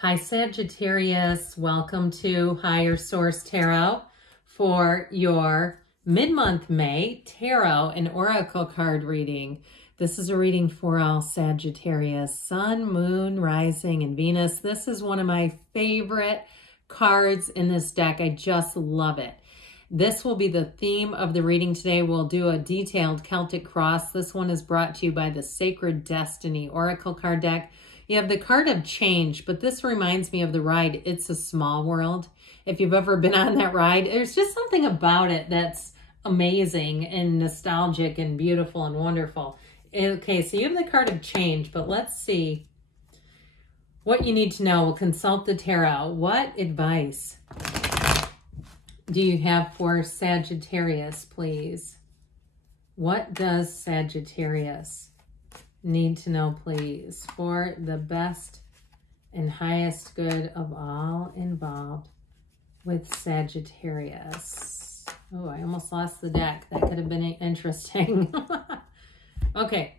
Hi Sagittarius, welcome to Higher Source Tarot for your mid-month May Tarot and Oracle card reading. This is a reading for all Sagittarius, Sun, Moon, Rising, and Venus. This is one of my favorite cards in this deck. I just love it. This will be the theme of the reading today. We'll do a detailed Celtic cross. This one is brought to you by the Sacred Destiny Oracle card deck. You have the card of change, but this reminds me of the ride It's a Small World. If you've ever been on that ride, there's just something about it that's amazing and nostalgic and beautiful and wonderful. Okay, so you have the card of change, but let's see what you need to know. We'll consult the tarot. What advice do you have for Sagittarius, please? What does Sagittarius need to know, please, for the best and highest good of all involved with Sagittarius? Oh, I almost lost the deck. That could have been interesting. Okay,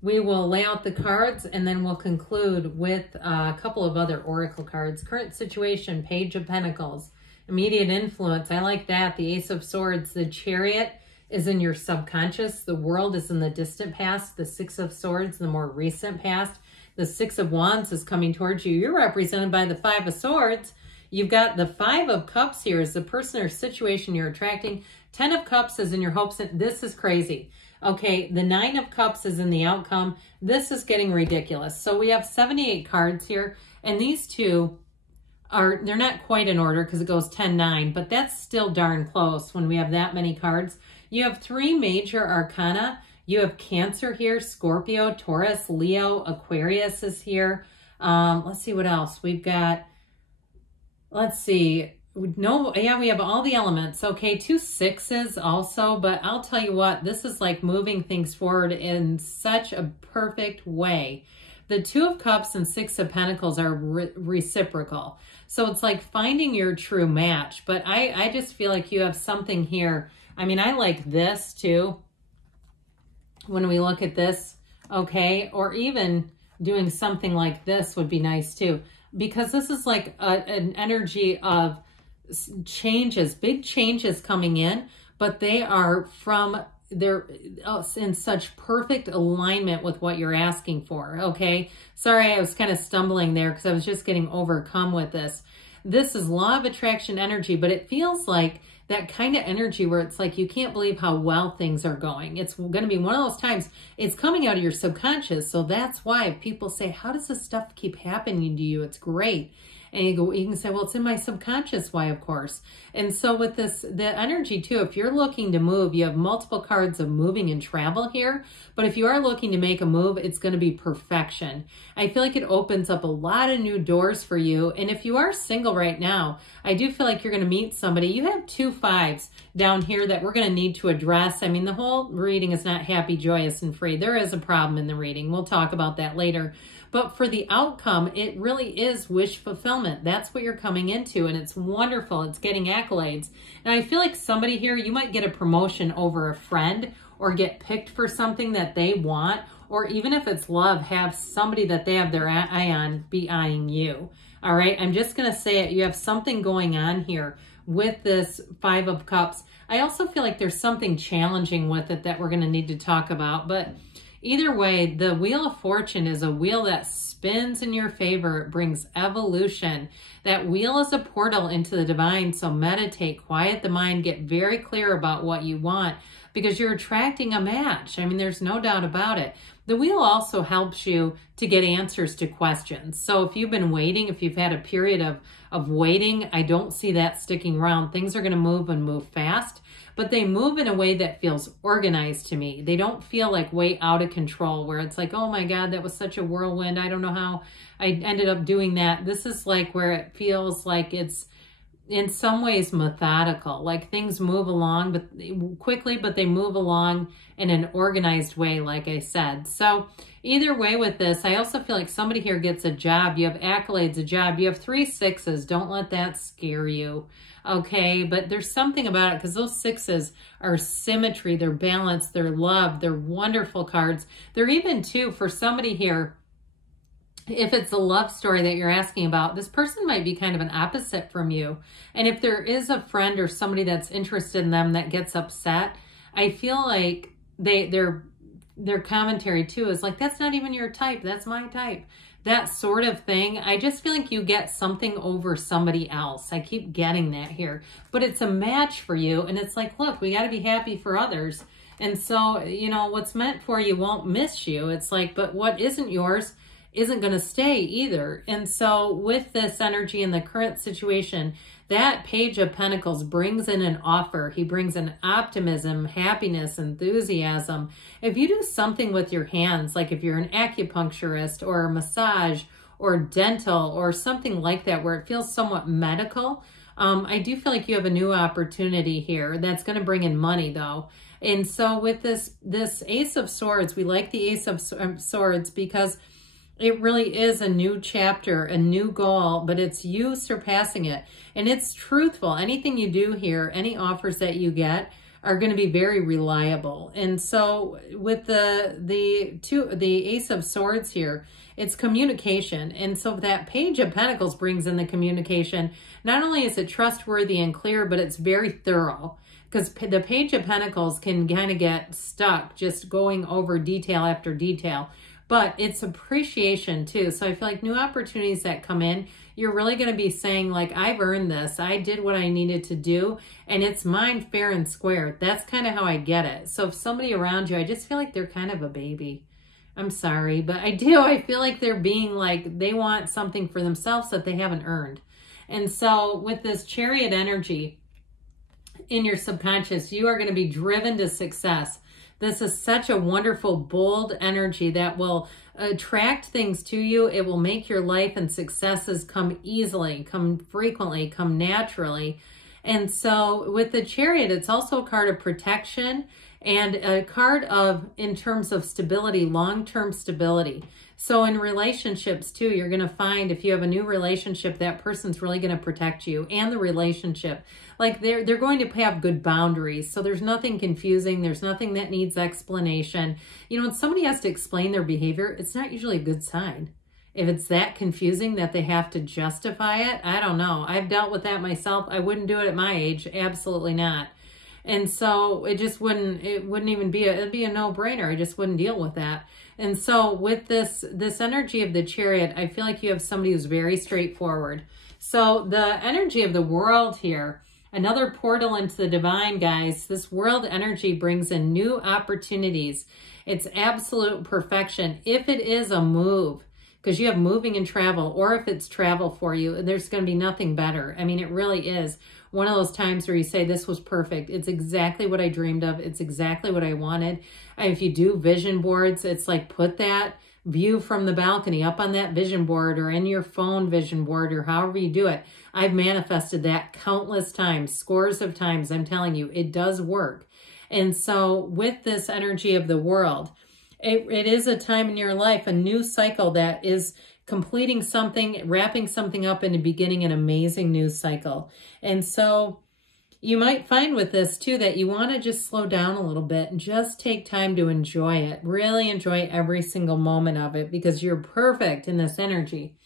we will lay out the cards and then we'll conclude with a couple of other oracle cards. Current situation, Page of Pentacles. Immediate influence, I like that. The Ace of Swords, the Chariot is in your subconscious. The World is in the distant past. The Six of Swords, the more recent past. The Six of Wands is coming towards you. You're represented by the Five of Swords. You've got the Five of Cups here is the person or situation you're attracting. 10 of Cups is in your hopes. This is crazy. Okay, the Nine of Cups is in the outcome. This is getting ridiculous. So we have 78 cards here, and these two they're not quite in order because it goes 10-9, but that's still darn close when we have that many cards. You have three major arcana. You have Cancer here, Scorpio, Taurus, Leo, Aquarius is here. Let's see what else. We've got, let's see. No, yeah, we have all the elements. Okay, 2 sixes also, but I'll tell you what, this is like moving things forward in such a perfect way. The Two of Cups and Six of Pentacles are reciprocal. So it's like finding your true match. But I just feel like you have something here. I mean, I like this too. When we look at this, okay, or even doing something like this would be nice too. Because this is like an energy of changes, big changes coming in, but they are they're in such perfect alignment with what you're asking for, okay? Sorry, I was kind of stumbling there because I was just getting overcome with this. This is law of attraction energy, but it feels like that kind of energy where it's like you can't believe how well things are going. It's going to be one of those times, it's coming out of your subconscious. So that's why people say, how does this stuff keep happening to you? It's great. And you can say, well, it's in my subconscious. Why, of course. And so with this, the energy too, if you're looking to move, you have multiple cards of moving and travel here. But if you are looking to make a move, it's going to be perfection. I feel like it opens up a lot of new doors for you. And if you are single right now, I do feel like you're going to meet somebody. You have 2 5s down here that we're going to need to address. I mean, the whole reading is not happy, joyous, and free. There is a problem in the reading. We'll talk about that later. But for the outcome, it really is wish fulfillment. That's what you're coming into, and it's wonderful. It's getting accolades. And I feel like somebody here, you might get a promotion over a friend or get picked for something that they want, or even if it's love, have somebody that they have their eye on be eyeing you. All right, I'm just going to say it. You have something going on here with this Five of Cups. I also feel like there's something challenging with it that we're going to need to talk about, but either way, the Wheel of Fortune is a wheel that spins in your favor. It brings evolution. That wheel is a portal into the divine, so meditate, quiet the mind, get very clear about what you want because you're attracting a match. I mean, there's no doubt about it. The wheel also helps you to get answers to questions. So if you've been waiting, if you've had a period of waiting, I don't see that sticking around. Things are going to move and move fast, but they move in a way that feels organized to me. They don't feel like way out of control where it's like, oh my God, that was such a whirlwind. I don't know how I ended up doing that. This is like where it feels like it's in some ways methodical, like things move along but quickly, but they move along in an organized way, like I said. So either way with this, I also feel like somebody here gets a job. You have accolades, a job. You have 3 6s. Don't let that scare you. Okay, but there's something about it because those 6s are symmetry, they're balance, they're love, they're wonderful cards. They're even too, for somebody here, if it's a love story that you're asking about, this person might be kind of an opposite from you. And if there is a friend or somebody that's interested in them that gets upset, I feel like their commentary too is like, that's not even your type, that's my type. That sort of thing. I just feel like you get something over somebody else. I keep getting that here. But it's a match for you. And it's like, look, we got to be happy for others. And so, you know, what's meant for you won't miss you. It's like, but what isn't yours isn't going to stay either. And so with this energy in the current situation, that Page of Pentacles brings in an offer. He brings in optimism, happiness, enthusiasm. If you do something with your hands, like if you're an acupuncturist or a massage or dental or something like that, where it feels somewhat medical, I do feel like you have a new opportunity here. That's going to bring in money though. And so with this Ace of Swords, we like the Ace of Swords because it really is a new chapter, a new goal, but it's you surpassing it. And it's truthful. Anything you do here, any offers that you get are going to be very reliable. And so with the Ace of Swords here, it's communication. And so that Page of Pentacles brings in the communication. Not only is it trustworthy and clear, but it's very thorough. Because the Page of Pentacles can kind of get stuck just going over detail after detail. But it's appreciation too. So I feel like new opportunities that come in, you're really going to be saying like, I've earned this. I did what I needed to do and it's mine fair and square. That's kind of how I get it. So if somebody around you, I just feel like they're kind of a baby. I'm sorry, but I do. I feel like they're being like, they want something for themselves that they haven't earned. And so with this Chariot energy in your subconscious, you are going to be driven to success. This is such a wonderful, bold energy that will attract things to you. It will make your life and successes come easily, come frequently, come naturally. And so with the Chariot, it's also a card of protection and a card of, in terms of stability, long-term stability. So in relationships too, you're going to find if you have a new relationship, that person's really going to protect you and the relationship. Like they're going to have good boundaries. So there's nothing confusing. There's nothing that needs explanation. You know, when somebody has to explain their behavior, it's not usually a good sign. If it's that confusing that they have to justify it, I don't know. I've dealt with that myself. I wouldn't do it at my age. Absolutely not. And so it just wouldn't, even be it'd be a no-brainer. I just wouldn't deal with that. And so with this energy of the Chariot, I feel like you have somebody who's very straightforward. So the energy of the World here, another portal into the divine, guys. This World energy brings in new opportunities. It's absolute perfection. If it is a move, because you have moving and travel, or if it's travel for you, there's going to be nothing better. I mean, it really is one of those times where you say, this was perfect. It's exactly what I dreamed of. It's exactly what I wanted. And if you do vision boards, it's like put that view from the balcony up on that vision board or in your phone vision board or however you do it. I've manifested that countless times, scores of times. I'm telling you, it does work. And so with this energy of the World, it is a time in your life, a new cycle that is completing something, wrapping something up and beginning an amazing new cycle. And so you might find with this too that you want to just slow down a little bit and just take time to enjoy it. Really enjoy every single moment of it because you're perfect in this energy.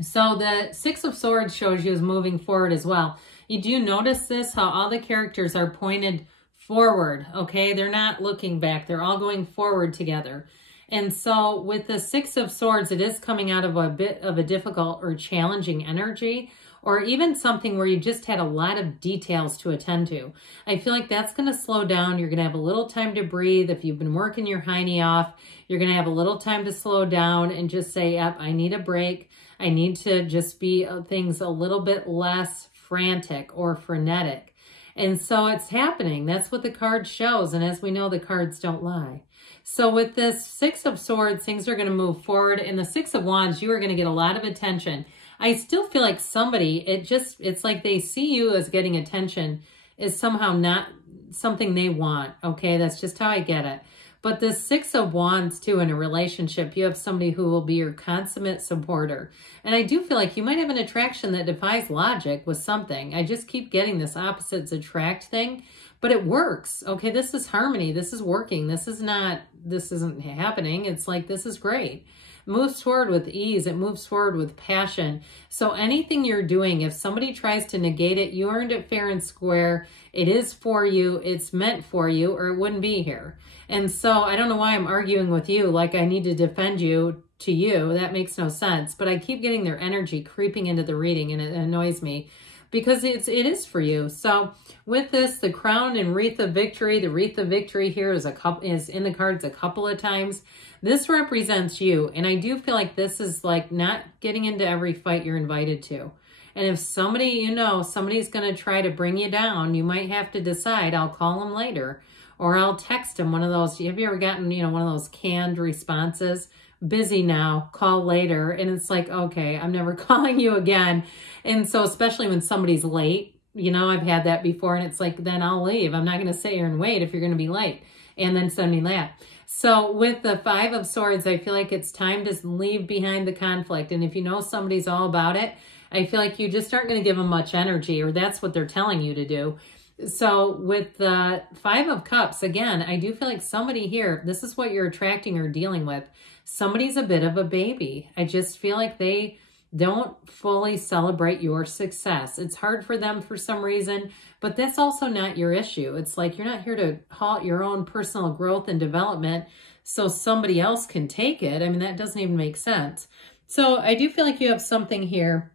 So the Six of Swords shows you is moving forward as well. You do notice this, how all the characters are pointed forward, okay? They're not looking back. They're all going forward together. And so with the Six of Swords, it is coming out of a bit of a difficult or challenging energy, or even something where you just had a lot of details to attend to. I feel like that's going to slow down. You're going to have a little time to breathe. If you've been working your hiney off, you're going to have a little time to slow down and just say, yep, I need a break. I need to just be things a little bit less frantic or frenetic. And so it's happening. That's what the card shows. And as we know, the cards don't lie. So with this Six of Swords, things are going to move forward. And the Six of Wands, you are going to get a lot of attention. I still feel like somebody, it's like they see you as getting attention is somehow not something they want. Okay, that's just how I get it. But the Six of Wands too, in a relationship, you have somebody who will be your consummate supporter. And I do feel like you might have an attraction that defies logic with something. I just keep getting this opposites attract thing, but it works. Okay, this is harmony. This is working. This isn't happening. It's like, this is great. moves forward with ease. It moves forward with passion. So anything you're doing, if somebody tries to negate it, you earned it fair and square. It is for you. It's meant for you, or it wouldn't be here. And so I don't know why I'm arguing with you like I need to defend you to you. That makes no sense. But I keep getting their energy creeping into the reading, and it annoys me because it is for you. So with this, the crown and wreath of victory, the wreath of victory here is in the cards a couple of times. This represents you. And I do feel like this is like not getting into every fight you're invited to. And if somebody, you know, somebody's going to try to bring you down, you might have to decide, I'll call them later, or I'll text them one of those. Have you ever gotten, you know, one of those canned responses? Busy now, call later. And it's like, okay, I'm never calling you again. And so especially when somebody's late, you know, I've had that before, and it's like, then I'll leave. I'm not going to sit here and wait if you're going to be late and then send me that. So with the Five of Swords, I feel like it's time to leave behind the conflict. And if you know somebody's all about it, I feel like you just aren't going to give them much energy, or that's what they're telling you to do. So with the Five of Cups, again, I do feel like somebody here, this is what you're attracting or dealing with. Somebody's a bit of a baby. I just feel like they don't fully celebrate your success. It's hard for them for some reason, but that's also not your issue. It's like you're not here to halt your own personal growth and development so somebody else can take it. I mean, that doesn't even make sense. So I do feel like you have something here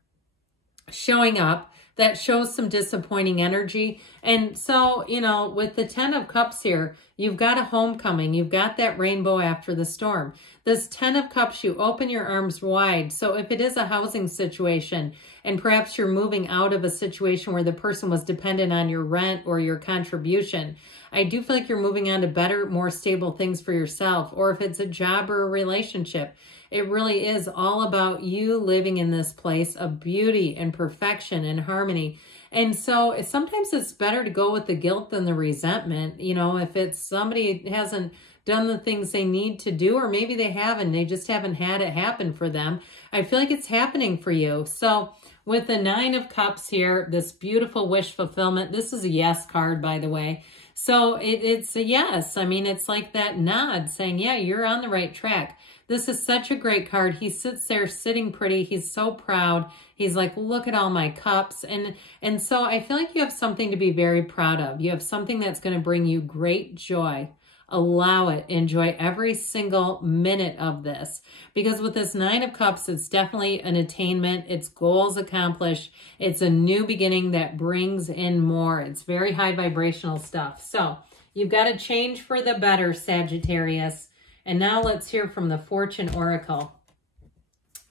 showing up that shows some disappointing energy. And so, you know, with the Ten of Cups here, you've got a homecoming. You've got that rainbow after the storm. This Ten of Cups, you open your arms wide. So if it is a housing situation, and perhaps you're moving out of a situation where the person was dependent on your rent or your contribution, I do feel like you're moving on to better, more stable things for yourself. Or if it's a job or a relationship, it really is all about you living in this place of beauty and perfection and harmony. And so sometimes it's better to go with the guilt than the resentment. You know, if it's somebody hasn't done the things they need to do, or maybe they haven't, they just haven't had it happen for them. I feel like it's happening for you. So with the Nine of Cups here, this beautiful wish fulfillment, this is a yes card, by the way. So it's a yes. I mean, it's like that nod saying, yeah, you're on the right track. This is such a great card. He sits there sitting pretty. He's so proud. He's like, look at all my cups. And so I feel like you have something to be very proud of. You have something that's going to bring you great joy. Allow it. Enjoy every single minute of this. Because with this Nine of Cups, it's definitely an attainment. It's goals accomplished. It's a new beginning that brings in more. It's very high vibrational stuff. So you've got to change for the better, Sagittarius. And now let's hear from the Fortune Oracle.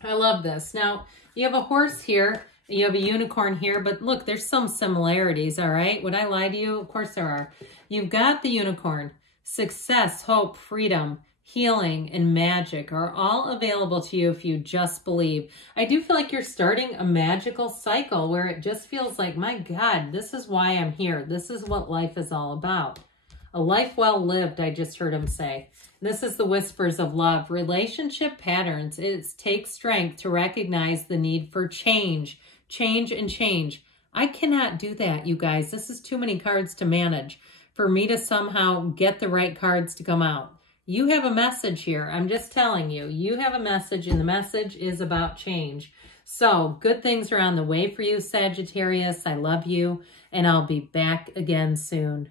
I love this. Now, you have a horse here. You have a unicorn here. But look, there's some similarities, all right? Would I lie to you? Of course there are. You've got the unicorn. Success, hope, freedom, healing, and magic are all available to you if you just believe. I do feel like you're starting a magical cycle where it just feels like, my God, this is why I'm here. This is what life is all about. A life well lived, I just heard him say. This is the whispers of love. Relationship patterns. It takes strength to recognize the need for change. Change and change. I cannot do that, you guys. This is too many cards to manage for me to somehow get the right cards to come out. You have a message here. I'm just telling you. You have a message, and the message is about change. So good things are on the way for you, Sagittarius. I love you, and I'll be back again soon.